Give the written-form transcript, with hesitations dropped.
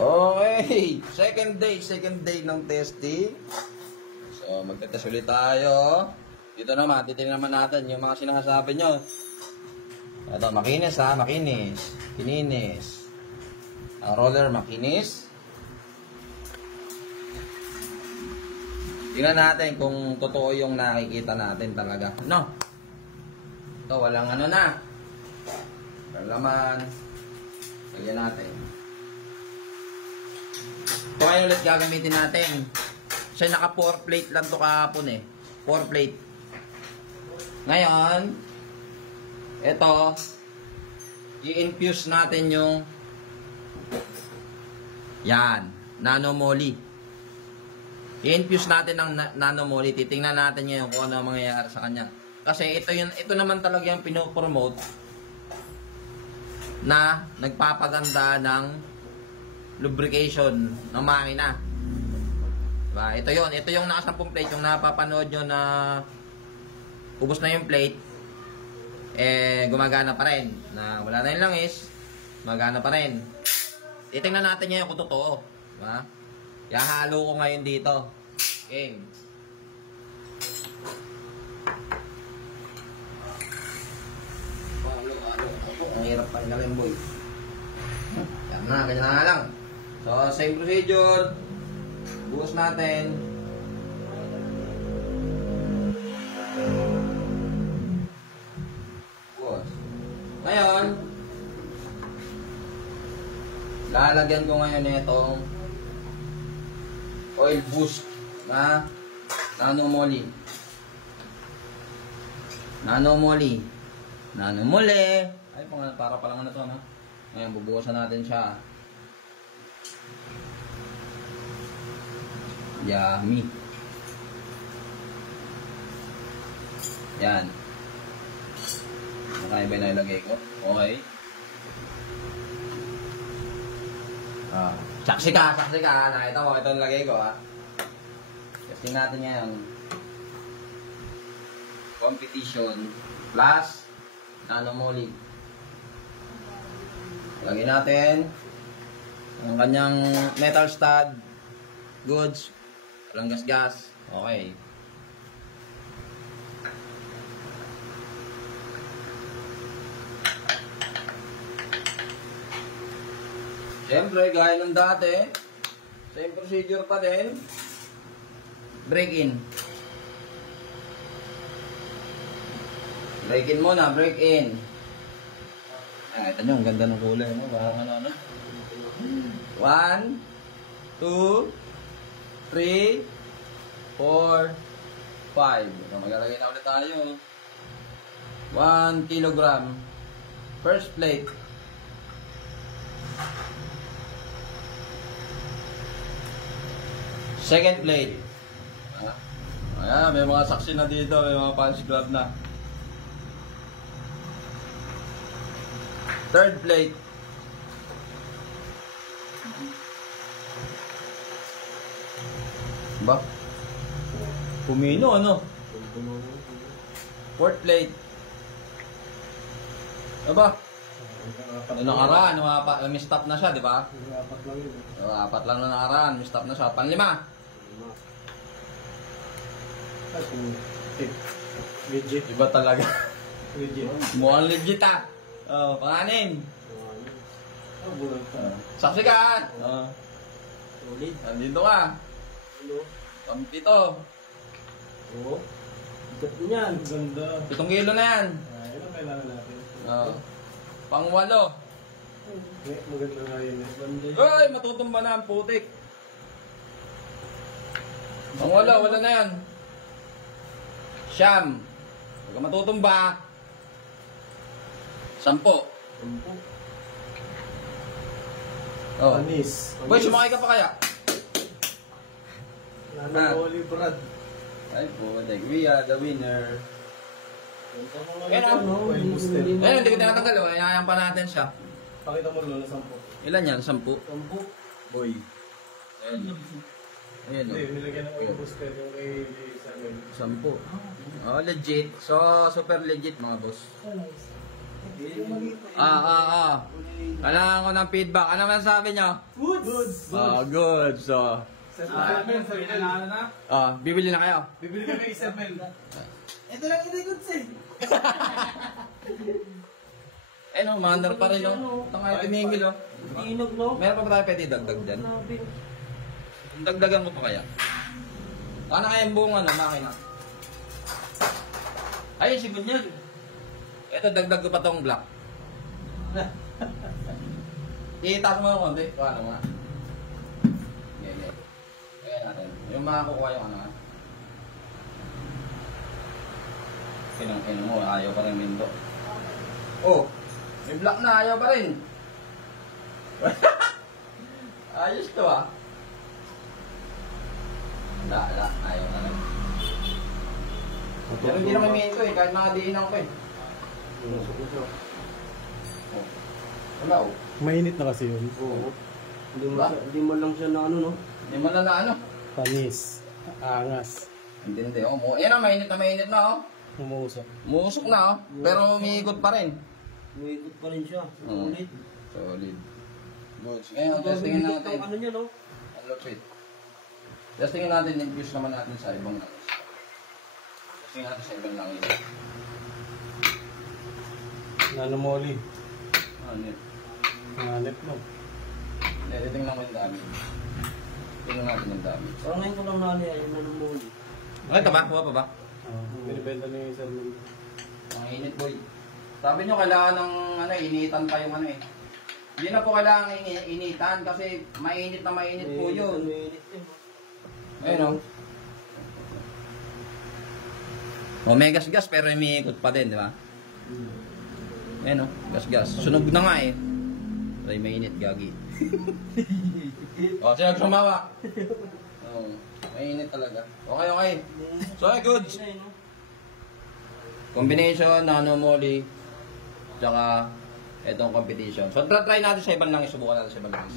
Okay, second day ng testing. So, magte-test ulit tayo. Dito naman, titignan naman natin yung mga sinasabi nyo. Ito, makinis ha, makinis. Kininis. Ang roller, makinis. Tingnan natin kung totoo yung nakikita natin talaga. No? Ito, walang ano na. Laman. Lagyan natin. Ito ngayon ulit gagamitin natin. Kasi naka 4 plate lang ito kahapon eh. 4 plate. Ngayon, ito, i-infuse natin yung yan, nanomoly. I-infuse natin ng nanomoly. Titingnan natin ngayon kung ano ang mangyayari sa kanya. Kasi ito naman talaga yung pinopromote na nagpapaganda ng lubrication ng makina. Diba? Ito yung naka 10 plate, yung napapanood nyo na ubos na yung plate, eh gumagana pa rin. Na wala na yung langis, gumagana pa rin. Titingnan natin ngayon kung totoo. Diba? Ihahalo ko ngayon dito. Okay. Ang hirap pa rin na rin, boy. Yan na, ganyan na lang. So, same procedure. Buhos natin. Buhos. Ngayon, lalagyan ko ngayon itong oil boost na nanomoly. Nanomoly. Ay, para palang ano to, no? Ngayon, bubukasan natin siya. Yummy. Yan. Nakaya ba na ilagay ko? Okay. Saksi ka. Nakita mo, ito nilagay ko, ha. Testing natin ngayon. Competition plus nanomoly. Lagyan natin ang kanyang metal stud goods. Walang gas. Okay. Siyempre, gaya ng dati, same procedure pa din. Break in. Break in muna, break in. Ito nyo, ang ganda ng kulay mo. Parang ano. 1, 2, 3, 4, 5. Maglalagay na ulit tayo. 1 kilogram. First plate. Second plate. Ayan, may mga saksi na dito. May mga punch glove na. Third plate. Ba? Pumino, ano? Fourth plate. Aba? Nakaraan, may stop na siya, di ba? 4 lang na nakaraan, may stop na siya. Panlima. Legit. Iba talaga. Legit. Mukhang legit ah. Panganin. Saksi ka. Solid. Nandito ka. Pampito. Oo. Ganda niyan. Ganda. 7 kilo na yan. Yan ang kailangan natin. Pang 8. Maganda nga yun. Ay, matutumba na ang putik. Pang 8, wala na yan. Siyam. Huwag ka matutumba. 10. Oh. Anis. Boy, sumakay ka pa kaya? Nanomoly Brad. Ay po, we are the winner. Ayun, Ayun, hindi ko tinatanggal. Ayayan pa natin siya. Pakita mo lolo, 10. Ilan yan? 10? 10. Boy. Ayun. Ayun. Hindi, nilagyan ng oil booster yung kay Samuel. 10. Oh, legit. So, super legit mga boss. Kailangan ko ng feedback. Ano man sabi nyo? Goods! Good. So, Seven, bibili na kayo. Bibili kami ng 7. Ito lang yung goods eh. Eh no, mandar pa rin no. Ito nga tumingil oh. Inog, no? Meron pa ba tayo pwede dagdag dyan? Dagdagan mo pa kaya? Ano kaya yung buong ano, makina? Ay, sigod yun. Ito, dagdag ko pa tong black. Itaas mo yung konti. Paano nga? Okay. Kaya natin. Yung makakukuha yung ano nga. Kinang mo, ayaw pa rin minto. Oh, may black na, ayaw pa rin. Ayos to ah. Wala, ayaw na lang. Pero hindi naman minto eh, kahit mga diinan ko eh. Oh. Wala oh. Mainit na kasi yun. Oo. Hindi mo lang siya na ano, no? Hindi man lang na ano. Panis. Angas. Hindi. Oh, yan ang mainit na oh. Umuusok. Muusok na oh. Pero umiikot pa rin. Umiikot pa rin siya. Oo. Ulit. Solid. Good. Ngayon, testingin natin. Ano niya, no? Ang lupit. Testingin natin, infuse naman natin sa ibang langis. Testingin natin sa ibang langis. Nanomoli. Ano yun? Nanganip mo. Hindi, titingnan ko yung dami. Tingnan natin yung dami. Parang ngayon ko lang nali ay nanumuli. Okay, tama? Kuha pa ba? Binibenta ni Sir Mel. Ang init boy. Sabi nyo kailangan ng ano, initan pa yung ano eh. Hindi na po kailangan initan kasi mainit na mainit po yun. Mainit yun. Ayun o. May gas-gas pero umiikot pa din, di ba? Ayun o, gas-gas. Sunog na nga eh. Ay, mainit, gagi. O, siya sumawa. Oo, mainit talaga. Okay. So, good. Combination, nanomoli, tsaka itong competition. So, try natin sa ibang langis. Subukan natin sa ibang langis.